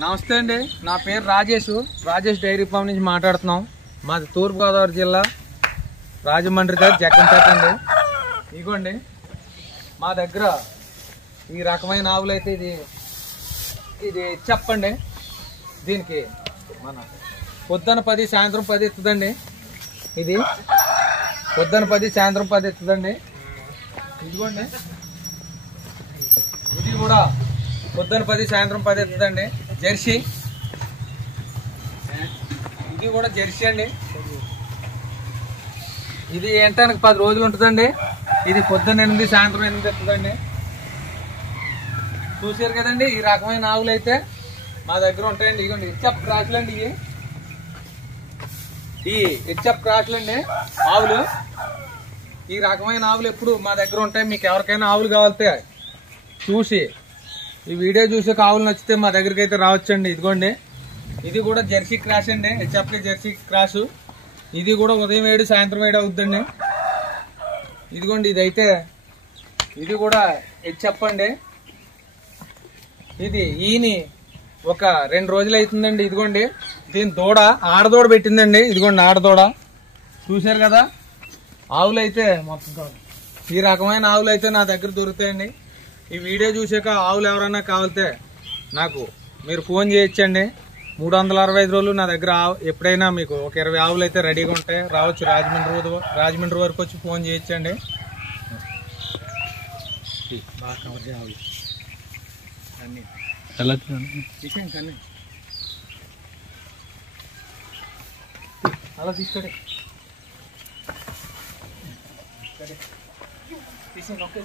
నమస్తే అండి, నా పేరు రాజేష్ డైరీ ఫామ్ నుంచి మాట్లాడుతున్నాం. మాది తూర్పుగోదావరి జిల్లా రాజమండ్రి దగ్గర జగ్గంపేట అండి. ఇదిగోండి మా దగ్గర ఈ రకమైన ఆవులు అయితే ఇది చెప్పండి. దీనికి మన పొద్దున 10 సాయంత్రం 10 ఇస్తుందండి. ఇది పొద్దున 10 సాయంత్రం 10 ఇస్తుందండి. ఇదిగోండి ఇది కూడా పొద్దున 10 సాయంత్రం 10 ఇస్తుందండి. జెర్సీ, ఇది కూడా జెర్సీ అండి. ఇది ఏంటానికి 10 రోజులు ఉంటుందండి. ఇది పొద్దున్న 8 సాయంత్రం 8 ఇస్తుందండి. చూసారు కదండి, ఈ రకమైన ఆవులు అయితే మా దగ్గర ఉంటాయండి. ఇదిగోండి హెచ్ఎఫ్ క్రాష్లు అండి. ఈ హెచ్ఎఫ్ క్రాష్లు అండి ఆవులు. ఈ రకమైన ఆవులు ఎప్పుడు మా దగ్గర ఉంటాయి. మీకు ఎవరికైనా ఆవులు కావాలితే చూసి ఈ వీడియో చూసి ఆవులు నచ్చితే మా దగ్గరికి అయితే రావచ్చండి. ఇదిగోండి ఇది కూడా జెర్సీ క్రాష్ అండి, హెచ్ఎఫ్ జెర్సీ క్రాష్. ఇది కూడా ఉదయం 7 సాయంత్రం 7 అవుతుందండి. ఇదిగోండి ఇది కూడా హెచ్ఎఫ్ అండి. ఇది ఈని ఒక 2 రోజులు అవుతుందండి. ఇదిగోండి దీని ఆడదూడ పెట్టిందండి. ఇదిగోండి ఆడదూడ. చూశారు కదా, ఆవులు అయితే మొత్తం ఈ రకమైన ఆవులు అయితే నా దగ్గర దొరుకుతాయండి. ఈ వీడియో చూసాక ఆవులు ఎవరైనా కావాలితే నాకు మీరు ఫోన్ చేయొచ్చండి. 365 రోజులు నా దగ్గర ఎప్పుడైనా మీకు ఒక 20 ఆవులు అయితే రెడీగా ఉంటాయి. రావచ్చు, రాజమండ్రి వరకు వచ్చి ఫోన్ చేయొచ్చండి. బాగా కవర్ చేయాలి అన్నీ అలా తీసుకోండి. తీసి ఒకే